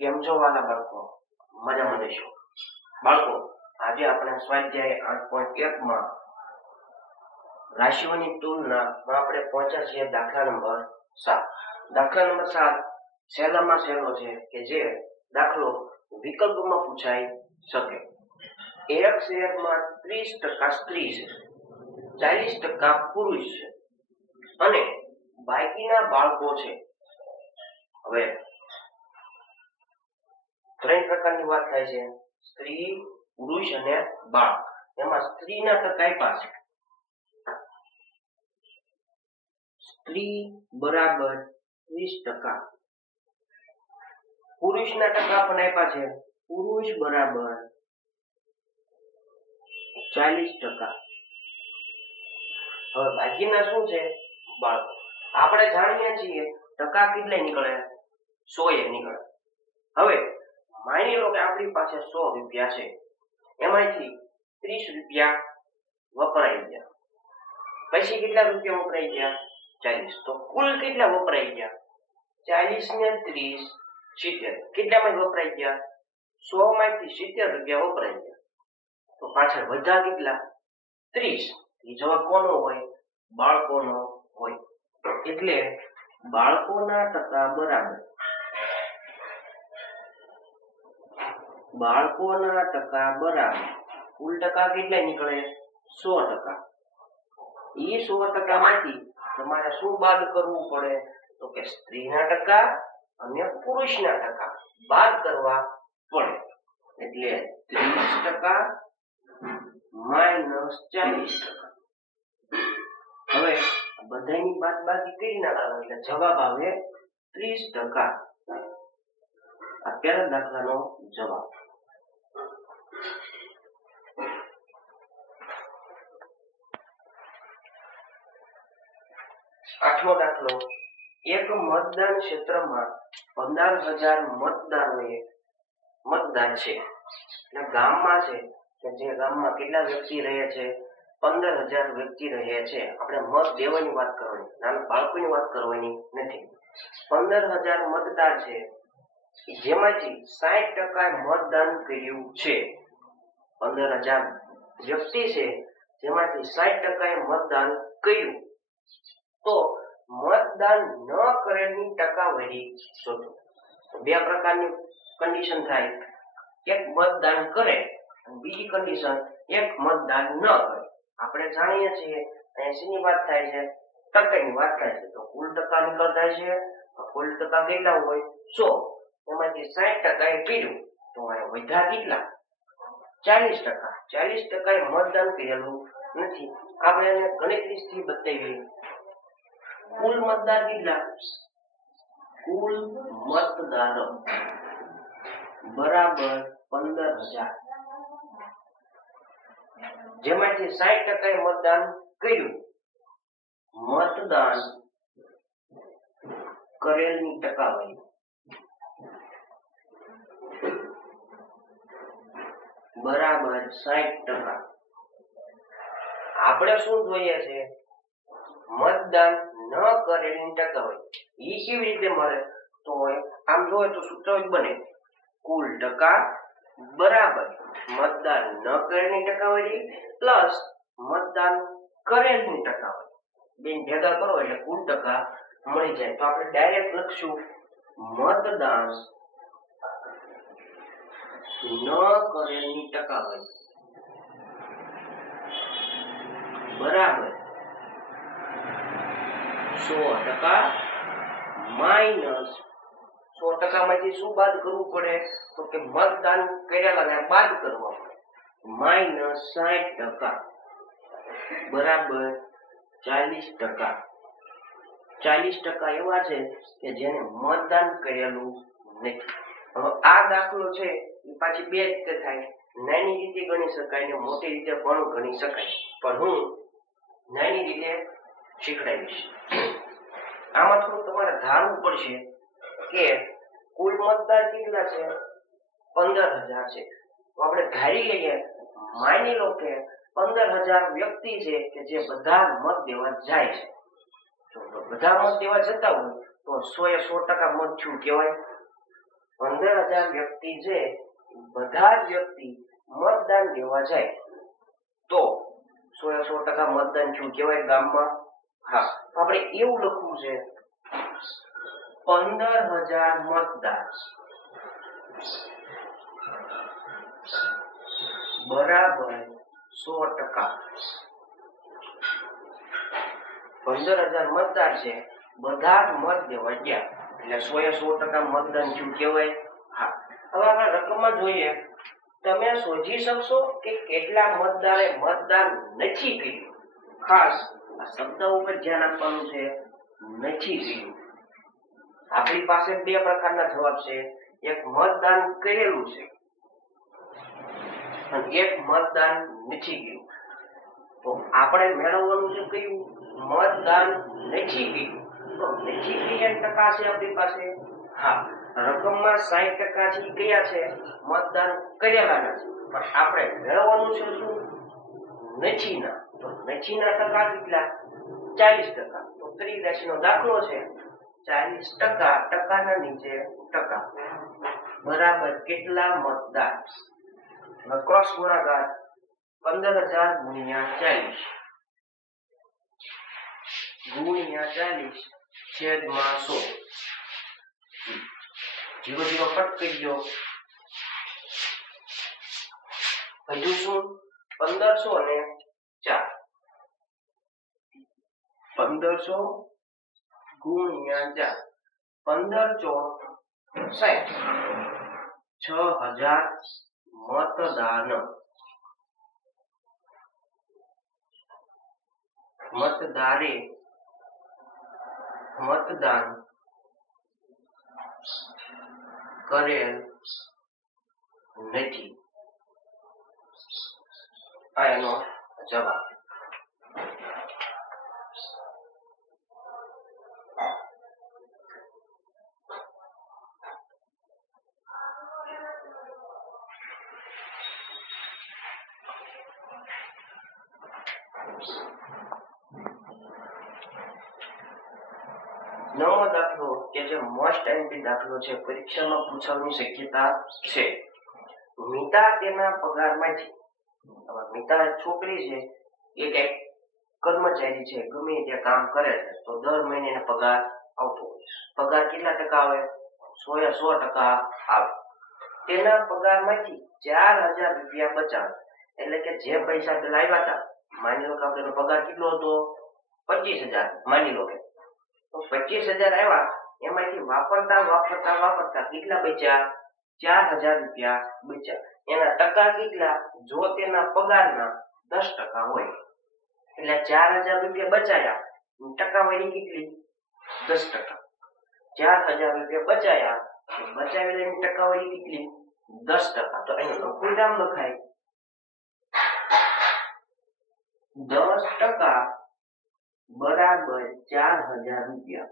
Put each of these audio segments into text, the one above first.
કેમ છો વાલા બાળકો? મજામાં જશો બાળકો? આજે આપણે સ્વાધ્યાય 8.1 માં રાશિઓની તુલનામાં આપણે પહોંચ્યા છીએ દાખલા નંબર 7. દાખલા નંબર 7 સહેલામાં સહેલો છે કે જે દાખલો વિકલ્પમાં પૂછાઈ શકે. એક શહેરમાં 30% સ્ત્રી છે, 40% પુરુષ છે અને બાકીના બાળકો છે. હવે ત્રણ પ્રકારની વાત થાય છે: સ્ત્રી, પુરુષ અને બાળક. એમાં સ્ત્રીના ટકા આપ્યા છે. સ્ત્રી બરાબર 30%, પુરુષના ટકા પણ આપ્યા છે. પુરુષ બરાબર 40%. હવે બાકીના શું છે? બાળકો. આપણે જાણીએ છીએ ટકા કેટલા નીકળે? 100 નીકળે. હવે માની લો કે આપણી પાસે 100 રૂપિયા છે, એમાંથી 30 રૂપિયા વપરાઈ ગયા. પછી કેટલા રૂપિયા વપરાઈ ગયા? 40. તો કુલ કેટલા વપરાઈ ગયા? 40 ને 30 70. કેટલામાં વપરાઈ ગયા? 100 માંથી 70 રૂપિયા વપરાઈ ગયા. તો પાછળ વધ્યા કેટલા? 30. એ જવાબ કોનો હોય? બાળકોનો હોય. એટલે બાળકોના ટકા બરાબર કુલ ટકા કેટલા નીકળે? 100%. એ 100% માંથી તમારે શું બાદ કરવું પડે? તો કે સ્ત્રીના ટકા અને પુરુષના ટકા બાદ કરવા પડે. એટલે 30% માઈનસ 40%. હવે બધાની બાદબાકી કરી નાખો એટલે જવાબ આવે 30%. આ પહેલા દાખલાનો જવાબ. આઠમો દાખલો: એક મતદાન ક્ષેત્રમાં 15,000 મતદાર છે. એટલે ગામમાં છે કે જે ગામમાં કેટલા વ્યક્તિ રહે છે? 15,000 વ્યક્તિ રહે છે. આપણે મત દેવાની વાત કરવાની, નાના બાળકોની વાત કરવાની નથી. 15,000 મતદાર છે, જેમાંથી 60% મતદાન કર્યું છે. 15,000 વ્યક્તિ છે, જેમાંથી 60% મતદાન કર્યું. તો મતદાન ન કરેલની ટકાવારી શોધો. બે પ્રકારની કન્ડિશન થાય: એક મતદાન કરે અને બીજી કન્ડિશન એક મતદાન ન કરે. આપણે જાણીએ છીએ અહીંની વાત થાય છે, ટકાની વાત થાય છે. તો કુલ ટકા નીકળતા છે. કુલ ટકા કેટલા હોય? 100. એમાંથી 60% એ કર્યું. તો અહીંયા વધ્યા કેટલા? 40%. 40% મતદાન કરેલું નથી. આપણે એને ગણતરીથી બતાવીએ. કુલ મતદાર કેટલા? કુલ મતદારો બરાબર 15,000, જેમાંથી 60% મતદાન કર્યું. મતદાન કરેલની ટકાવારી બરાબર 60%. આપણે શું જોઈએ છે? મતદાન ન કરેલની ટકાવારી. એ કેવી રીતે મળે? તો આમ જોઈએ તો સૂત્ર જ બને: કુલ ટકા બરાબર મતદાન ન કરેલની ટકાવારી પ્લસ મતદાન કરેલની ટકાવારી. બે ભેગા કરો એટલે કુલ ટકા મળી જાય. તો આપણે ડાયરેક્ટ લખશું મતદાન ન કરેલની ટકાવારી બરાબર 100% માઈનસ 100% માંથી શું બાદ કરવું પડે? તો કે મતદાન કરેલાને બાદ કરવા પડે. માઈનસ 60% બરાબર 40%. 40% એવા છે કે જેને મતદાન કરેલું નથી. હવે આ દાખલો છે એ પાછી બે રીતે થાય: નાની રીતે ગણી શકાય ને મોટી રીતે પણ ગણી શકાય. પણ હું નાની રીતે શીખડાવીશ. આમાં થોડું તમારે ધારવું પડશે કે કુલ મતદાર કેટલા છે? 15,000 છે. તો આપણે ધારી લઈએ, માની લો કે 15,000 વ્યક્તિ છે કે જે બધા મત દેવા જાય છે. તો બધા મત દેવા જતા હોય તો 100% મત થયું કહેવાય. 15,000 વ્યક્તિ છે બધા જ વ્યક્તિ મતદાન દેવા જાય તો 100% મતદાન થયું કેવાય ગામમાં. હા, આપણે એવું લખવું છે 15,000 મતદાન બરાબર 100%. 15,000 મતદાર છે બધા જ મત દેવા ગયા એટલે 100% મતદાન થયું કેવાય. હા, હવે આપણે રકમમાં જોઈએ. તમે શોધી શકશો કે કેટલા મતદારે મતદાન નથી કર્યું? ખાસ આ શબ્દ ઉપર ધ્યાન આપવાનું છે, નથી કર્યું. આપણી પાસે બે પ્રકારના જવાબ છે, એક મતદાન કરેલું છે અને એક મતદાન નથી કર્યું. તો આપણે મેળવવાનું છે કયું? મતદાન નથી કર્યું. તો નથી કર્યા ટકા છે આપણી પાસે. હા, રકમમાં 60% થી કયા છે? મતદાન કરેલા નથી. પણ આપણે મેળવવાનું છે શું? નથીના. તો નથીના ટકા કેટલા? 40%. તો ત્રિરાશીનો દાખલો છે 40% ટકાના નીચે ટકા બરાબર કેટલા મતદાર? ક્રોસ ગુણાકાર 15,000 ગુણ્યા 40 ગુણ્યા 40 છેદમાં 100. 0 0 કટ કરી દો. હજુ શું? 1500 ને 4. 1500 ગુણ્યા 4 15 ચોક 60. 6,000 મતદારે મતદાન કરેલ નથી. આ એનો જવાબ. નવમો દાખલો કે જે મોસ્ટ એમપી દાખલો છે, પરીક્ષામાં પૂછવાની શક્યતા છે. મિતા તેના પગારમાંથી, મિતા છોકરી છે એ કઈક કર્મચારી છે, ગમે ત્યાં કામ કરે છે તો દર મહિને એને પગાર આવતો હોય છે. પગાર કેટલા ટકા આવે? 100% આવે. તેના પગારમાંથી 4,000 રૂપિયા બચાવે. એટલે કે જે પૈસા પેલા આવ્યા હતા, માની લો કે આપણો પગાર કેટલો હતો? 25,000 માની લો કે. તો 25,000 આવ્યા, એમાંથી વાપરતા કેટલા બચ્યા? 4,000 રૂપિયા બચ્યા. એના ટકા કેટલા? જો તેના પગારના 10% હોય એટલે 4,000 રૂપિયા બચાયા, ટકાવારી કેટલી? 10%. 4,000 રૂપિયા બચાયા, બચાવેલી ટકાવારી કેટલી? 10%. તો અહીં લખવું નામ લખાય 10% બરાબર 4,000 રૂપિયા.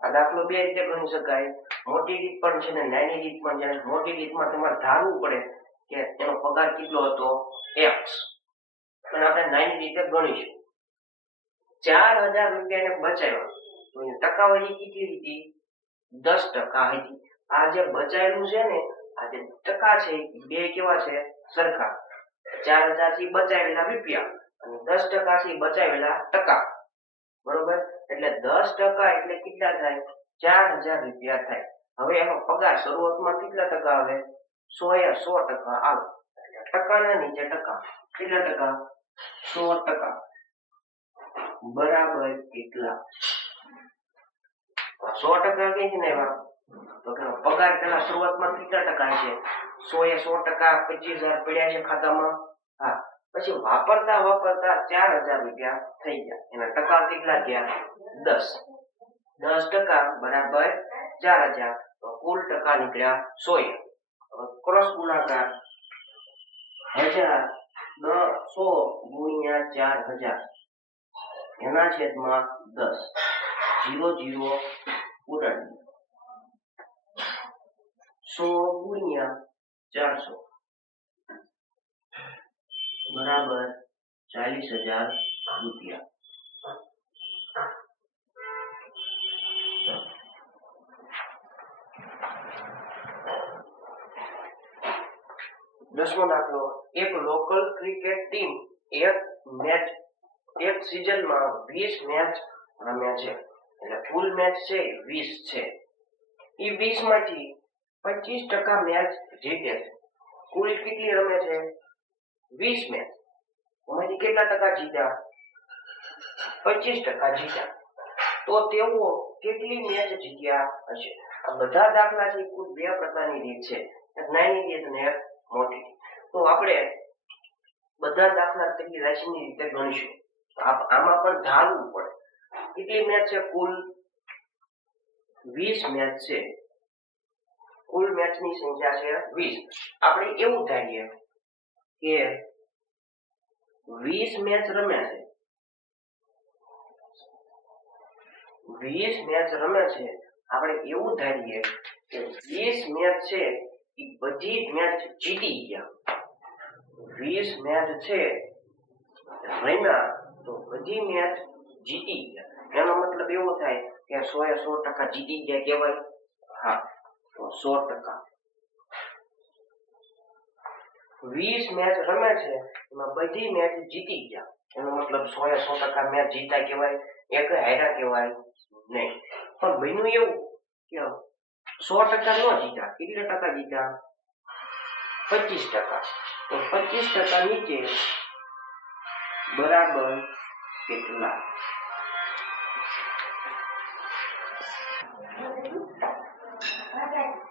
આ દાખલો બે રીતે ગણી શકાય. મોટી રીત પણ છે ને નાની રીત પણ છે. મોટી રીતમાં તમારે ધારવું પડે કે એનો પગાર કેટલો હતો? x. અને આપણે નાની રીતે ગણીશું. 4,000 રૂપિયા એને બચાવ્યા તો એની ટકાવારી કેટલી હતી? 10% હતી. આ જે બચાવેલું છે ને, આ જે ટકા છે બે કેવા છે? સરખા. 4,000 થી બચાવેલા રૂપિયા અને 10% થી બચાવેલા ટકા. બરોબર? એટલે 10% એટલે કેટલા થાય? 4,000 રૂપિયા થાય. હવે એનો પગાર શરૂઆતમાં કેટલા ટકા આવે? 100% આવે. એટલે ટકાના નીચે ટકા. કેટલા ટકા? 100%. બરાબર કેટલા? 100% ક્યાંથી આવ્યા? તો કે પગાર પેલા શરૂઆતમાં કેટલા ટકા છે? 100% 25,000 પડ્યા છે ખાતામાં. હા, પછી વાપરતા 4,000 રૂપિયા થઈ ગયા. એના ટકા કેટલા ગયા? 10. 10% બરાબર 4,000. તો કુલ ટકા નીકળ્યા 100. ક્રોસ ગુણાકાર 100 ગુણ્યા 4,000 એના છેદમાં 10. 0 0 ઉડાડી. 100 ગુણ્યા 400 બરાબર 40,000 રૂપિયા. 10મો દાખલો, એક લોકલ ક્રિકેટ ટીમ એક સિઝનમાં 20 મેચ રમે છે. એટલે કુલ મેચ છે 20 છે. એ 20 માંથી 25% મેચ જીતે છે. કુલ કેટલી રમે છે? 20 મેચ. એમાંથી કેટલા ટકા જીત્યા? 25% જીત્યા. તો તેઓ કેટલી મેચ જીત્યા હશે? આ બધા દાખલા છે કુલ બે પ્રકારની રીત છે, એક નાની રીત અને એક મોટી રીત. તો આપણે બધા દાખલા ત્રીજી રાશિની રીતે ગણીશું. આમાં પણ ધારવું પડે કેટલી મેચ છે. કુલ 20 મેચ છે. કુલ મેચની સંખ્યા છે 20. આપણે એવું ધારીએ કે 20 મેચ રમે છે. 20 મેચ રમે છે. આપણે એવું ધારીએ કે 20 મેચ છે એ બધી મેચ જીતી ગયા. 20 મેચ છે રમ્યા તો બધી મેચ જીતી ગયા. એનો મતલબ એવો થાય કે 100% જીતી ગયા કહેવાય. હા, તો 100%. 20 મેચ રમે છે એમાં બધી મેચ જીતી ગયા. એનો મતલબ 100% મેચ જીતા કહેવાય. એક હાર્યા કહેવાય નહીં. પણ બન્યું એવું કે 100% ન જીત્યા. કેટલા ટકા જીત્યા? 25%. તો 25% નીચે બરાબર કેટલા?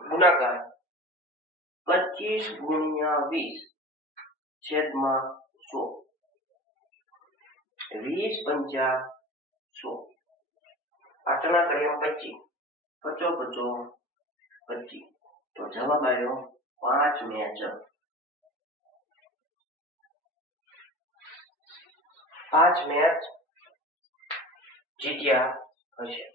ગુણાકાર 25 ગુણ્યા 20 છેદમાં 100. 20 પંચા 100. આટલા કર્યા 25. 50 25. તો જવાબ આવ્યો 5 મેચ. 5 મેચ જીત્યા હશે.